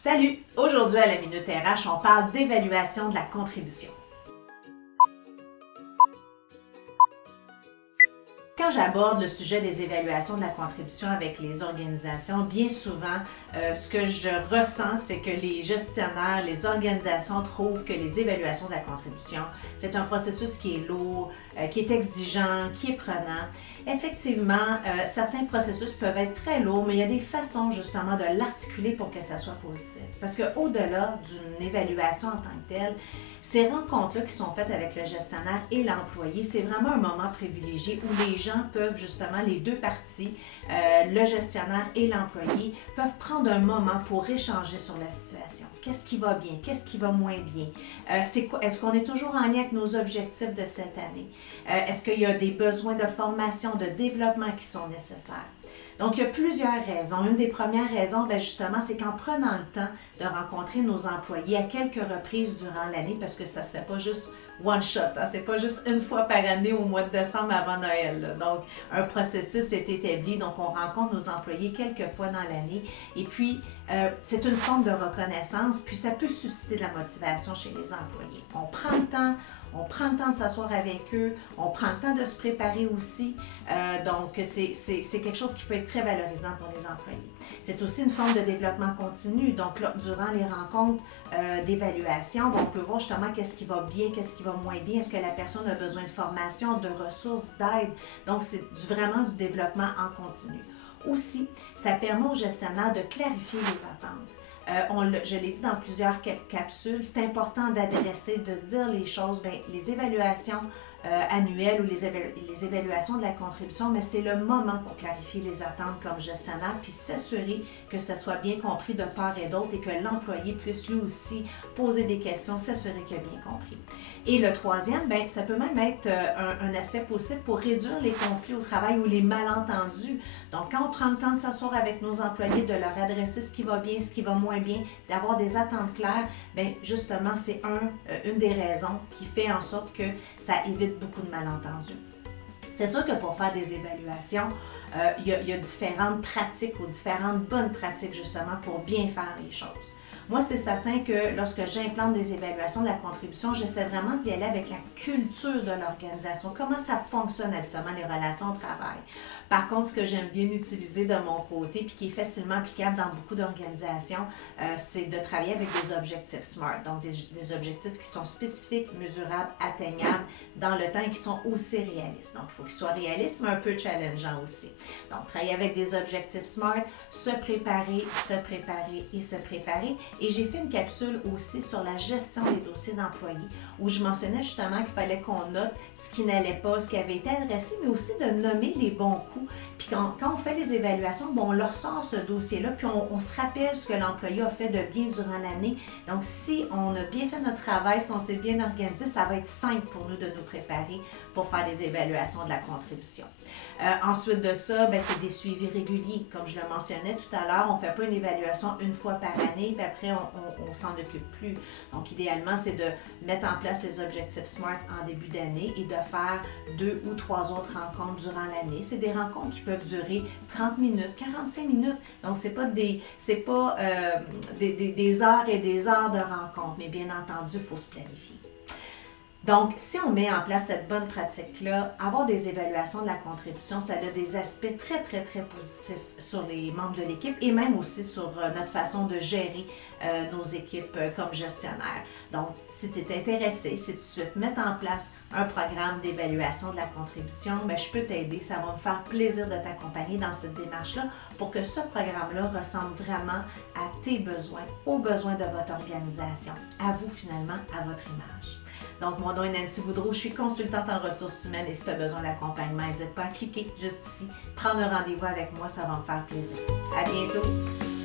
Salut! Aujourd'hui à la Minute RH, on parle d'évaluation de la contribution. Quand j'aborde le sujet des évaluations de la contribution avec les organisations, bien souvent, ce que je ressens, c'est que les gestionnaires, les organisations trouvent que les évaluations de la contribution, c'est un processus qui est lourd, qui est exigeant, qui est prenant. Effectivement, certains processus peuvent être très lourds, mais il y a des façons justement de l'articuler pour que ça soit positif. Parce qu'au-delà d'une évaluation en tant que telle, ces rencontres-là qui sont faites avec le gestionnaire et l'employé, c'est vraiment un moment privilégié où les gens peuvent justement, les deux parties, le gestionnaire et l'employé, peuvent prendre un moment pour échanger sur la situation. Qu'est-ce qui va bien? Qu'est-ce qui va moins bien? Est-ce qu'on est toujours en lien avec nos objectifs de cette année? Est-ce qu'il y a des besoins de formation, de développement qui sont nécessaires? Donc, il y a plusieurs raisons. Une des premières raisons, justement, c'est qu'en prenant le temps de rencontrer nos employés à quelques reprises durant l'année, parce que ça ne se fait pas juste one shot, hein? C'est pas juste une fois par année au mois de décembre avant Noël, là. Donc, un processus est établi, donc on rencontre nos employés quelques fois dans l'année. Et puis, c'est une forme de reconnaissance, puis ça peut susciter de la motivation chez les employés. On prend le temps de s'asseoir avec eux, on prend le temps de se préparer aussi, donc c'est quelque chose qui peut être très valorisant pour les employés. C'est aussi une forme de développement continu, donc là, durant les rencontres d'évaluation, on peut voir justement qu'est-ce qui va bien, qu'est-ce qui va moins bien, est-ce que la personne a besoin de formation, de ressources, d'aide, donc c'est vraiment du développement en continu. Aussi, ça permet aux gestionnaires de clarifier les attentes. Je l'ai dit dans plusieurs capsules, c'est important d'adresser, de dire les choses, les évaluations annuelles ou les évaluations de la contribution, mais c'est le moment pour clarifier les attentes comme gestionnaire, puis s'assurer que ce soit bien compris de part et d'autre et que l'employé puisse lui aussi poser des questions, s'assurer qu'il a bien compris. Et le troisième, ça peut même être un aspect possible pour réduire les conflits au travail ou les malentendus. Donc, quand on prend le temps de s'asseoir avec nos employés, de leur adresser ce qui va bien, ce qui va moins bien, d'avoir des attentes claires, justement, c'est une des raisons qui fait en sorte que ça évite beaucoup de malentendus. C'est sûr que pour faire des évaluations, il y a différentes pratiques ou différentes bonnes pratiques justement pour bien faire les choses. Moi, c'est certain que lorsque j'implante des évaluations de la contribution, j'essaie vraiment d'y aller avec la culture de l'organisation, comment ça fonctionne habituellement les relations de travail. Par contre, ce que j'aime bien utiliser de mon côté, puis qui est facilement applicable dans beaucoup d'organisations, c'est de travailler avec des objectifs SMART, donc des objectifs qui sont spécifiques, mesurables, atteignables dans le temps et qui sont aussi réalistes. Donc, il faut qu'ils soient réalistes, mais un peu challengeants aussi. Donc, travailler avec des objectifs SMART, se préparer, se préparer et se préparer. Et j'ai fait une capsule aussi sur la gestion des dossiers d'employés où je mentionnais justement qu'il fallait qu'on note ce qui n'allait pas, ce qui avait été adressé, mais aussi de nommer les bons coups. Puis quand on fait les évaluations, on leur sort ce dossier-là, puis on se rappelle ce que l'employé a fait de bien durant l'année. Donc, si on a bien fait notre travail, si on s'est bien organisé, ça va être simple pour nous de nous préparer pour faire les évaluations de la contribution. Ensuite de ça, c'est des suivis réguliers. Comme je le mentionnais tout à l'heure, on ne fait pas une évaluation une fois par année, puis après, on s'en occupe plus. Donc, idéalement, c'est de mettre en place les objectifs SMART en début d'année et de faire 2 ou 3 autres rencontres durant l'année. C'est des rencontres qui peuvent durer 30 minutes, 45 minutes. Donc, c'est pas des heures et des heures de rencontres, mais bien entendu, il faut se planifier. Donc, si on met en place cette bonne pratique-là, avoir des évaluations de la contribution, ça a des aspects très, très, très positifs sur les membres de l'équipe et même aussi sur notre façon de gérer nos équipes comme gestionnaires. Donc, si tu es intéressé, si tu souhaites mettre en place un programme d'évaluation de la contribution, je peux t'aider. Ça va me faire plaisir de t'accompagner dans cette démarche-là pour que ce programme-là ressemble vraiment à tes besoins, aux besoins de votre organisation, à vous finalement, à votre image. Donc, mon nom est Nancy Boudreau, je suis consultante en ressources humaines et si tu as besoin d'accompagnement, n'hésite pas à cliquer juste ici, prendre un rendez-vous avec moi, ça va me faire plaisir. À bientôt!